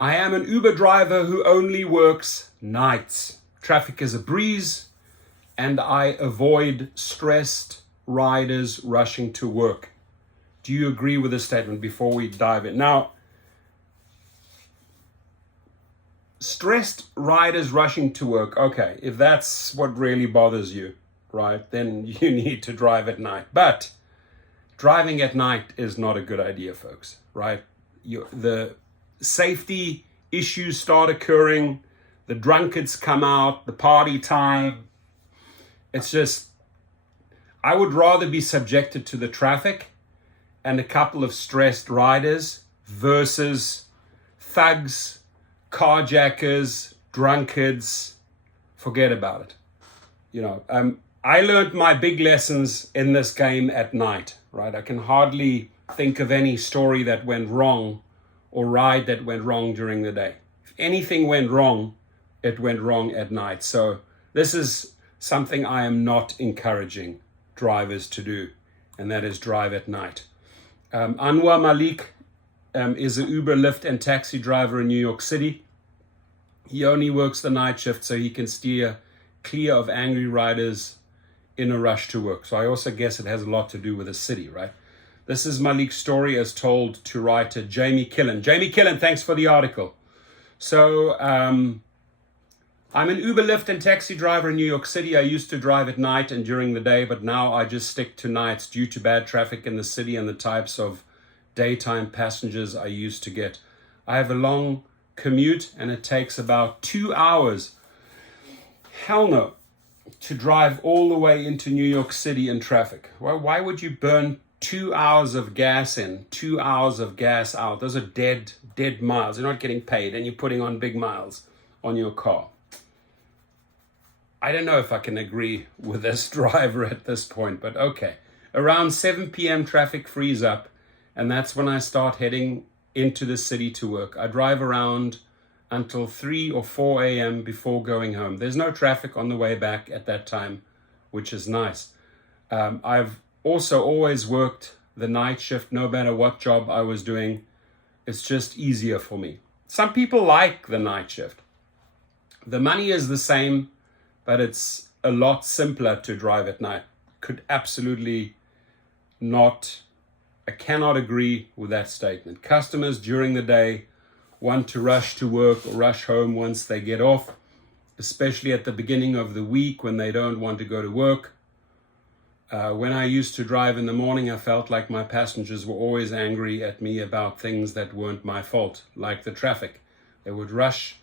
I am an Uber driver who only works nights. Traffic is a breeze, and I avoid stressed riders rushing to work. Do you agree with this statement before we dive in? Now, stressed riders rushing to work, okay, if that's what really bothers you, right, then you need to drive at night. But driving at night is not a good idea, folks, right? The safety issues start occurring, the drunkards come out, the party time. It's just, I would rather be subjected to the traffic and a couple of stressed riders versus thugs, carjackers, drunkards. Forget about it. I learned my big lessons in this game at night, right? I can hardly think of any story that went wrong or ride that went wrong during the day. If anything went wrong, it went wrong at night. So this is something I am not encouraging drivers to do, and that is drive at night. Anwar Malik is an Uber, Lyft, and taxi driver in New York City. He only works the night shift so he can steer clear of angry riders in a rush to work. So I also guess it has a lot to do with the city, right? This is Malik's story as told to writer Jamie Killen. Jamie Killen, thanks for the article. So I'm an Uber, Lyft, and taxi driver in New York City. I used to drive at night and during the day, but now I just stick to nights due to bad traffic in the city and the types of daytime passengers I used to get. I have a long commute and it takes about 2 hours. Hell no. To drive all the way into New York City in traffic. Well, why would you burn 2 hours of gas in, 2 hours of gas out? Those are dead miles. You're not getting paid and you're putting on big miles on your car. I don't know if I can agree with this driver at this point, but okay. Around 7 p.m. traffic frees up, and that's when I start heading into the city to work. I drive around until 3 or 4 a.m. before going home. There's no traffic on the way back at that time, which is nice. I've also always worked the night shift, no matter what job I was doing. It's just easier for me. Some people like the night shift. The money is the same, but it's a lot simpler to drive at night. Could absolutely not, I cannot agree with that statement. Customers during the day want to rush to work or rush home once they get off, especially at the beginning of the week when they don't want to go to work. When I used to drive in the morning, I felt like my passengers were always angry at me about things that weren't my fault, like the traffic. They would rush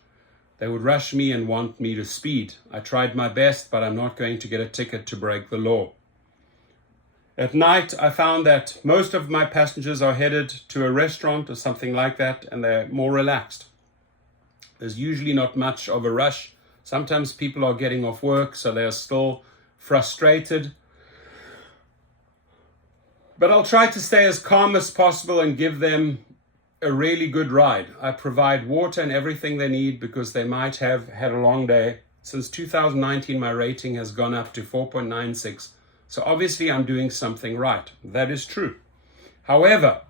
me and want me to speed. I tried my best, but I'm not going to get a ticket to break the law. At night, I found that most of my passengers are headed to a restaurant or something like that, and they're more relaxed. There's usually not much of a rush. Sometimes people are getting off work, so they're still frustrated. But I'll try to stay as calm as possible and give them a really good ride. I provide water and everything they need because they might have had a long day. Since 2019, my rating has gone up to 4.96. So obviously I'm doing something right. That is true. However,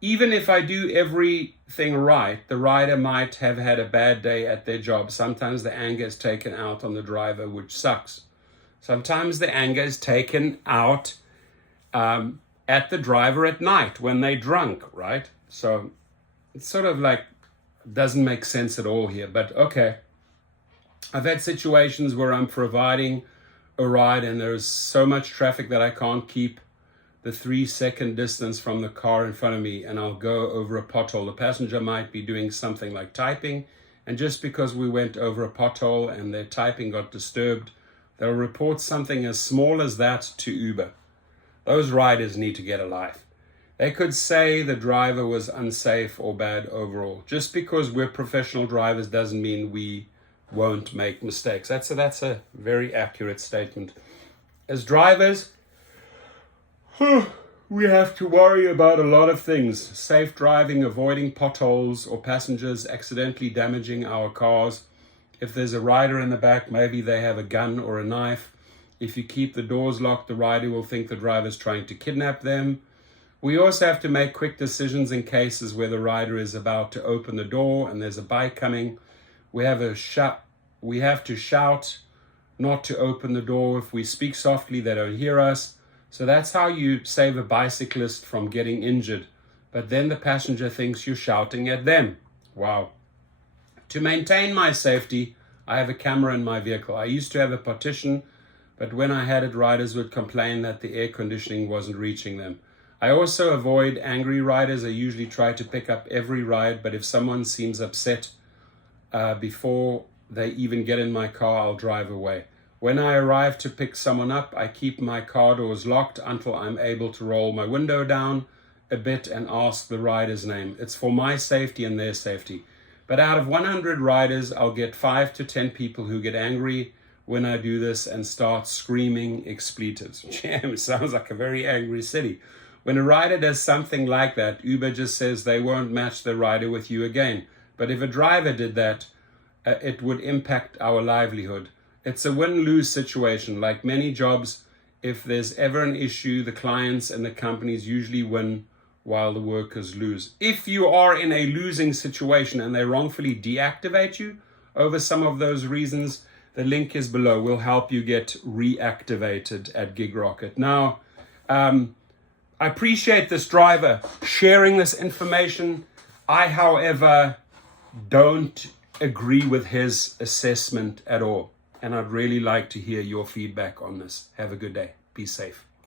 even if I do everything right, the rider might have had a bad day at their job. Sometimes the anger is taken out on the driver, which sucks. Sometimes the anger is taken out at the driver at night when they're drunk, right? So it's sort of like doesn't make sense at all here, but okay. I've had situations where I'm providing a ride and there's so much traffic that I can't keep the 3-second distance from the car in front of me, and I'll go over a pothole. The passenger might be doing something like typing, and just because we went over a pothole and their typing got disturbed, they'll report something as small as that to Uber. Those riders need to get a life. They could say the driver was unsafe or bad overall. Just because we're professional drivers doesn't mean we won't make mistakes. That's a very accurate statement. As drivers, we have to worry about a lot of things. Safe driving, avoiding potholes or passengers accidentally damaging our cars. If there's a rider in the back, maybe they have a gun or a knife. If you keep the doors locked, the rider will think the driver's trying to kidnap them. We also have to make quick decisions in cases where the rider is about to open the door and there's a bike coming. We have to shout not to open the door. If we speak softly, they don't hear us. So that's how you save a bicyclist from getting injured. But then the passenger thinks you're shouting at them. Wow. To maintain my safety, I have a camera in my vehicle. I used to have a partition, but when I had it, riders would complain that the air conditioning wasn't reaching them. I also avoid angry riders. I usually try to pick up every ride, but if someone seems upset before they even get in my car, I'll drive away. When I arrive to pick someone up, I keep my car doors locked until I'm able to roll my window down a bit and ask the rider's name. It's for my safety and their safety. But out of 100 riders, I'll get 5 to 10 people who get angry when I do this and start screaming expletives. Jam, sounds like a very angry city. When a rider does something like that, Uber just says they won't match the rider with you again. But if a driver did that, it would impact our livelihood. It's a win-lose situation. Like many jobs, if there's ever an issue, the clients and the companies usually win while the workers lose. If you are in a losing situation and they wrongfully deactivate you over some of those reasons, the link is below. We'll help you get reactivated at GigRocket. Now, I appreciate this driver sharing this information. I, however, don't agree with his assessment at all. And I'd really like to hear your feedback on this. Have a good day. Be safe.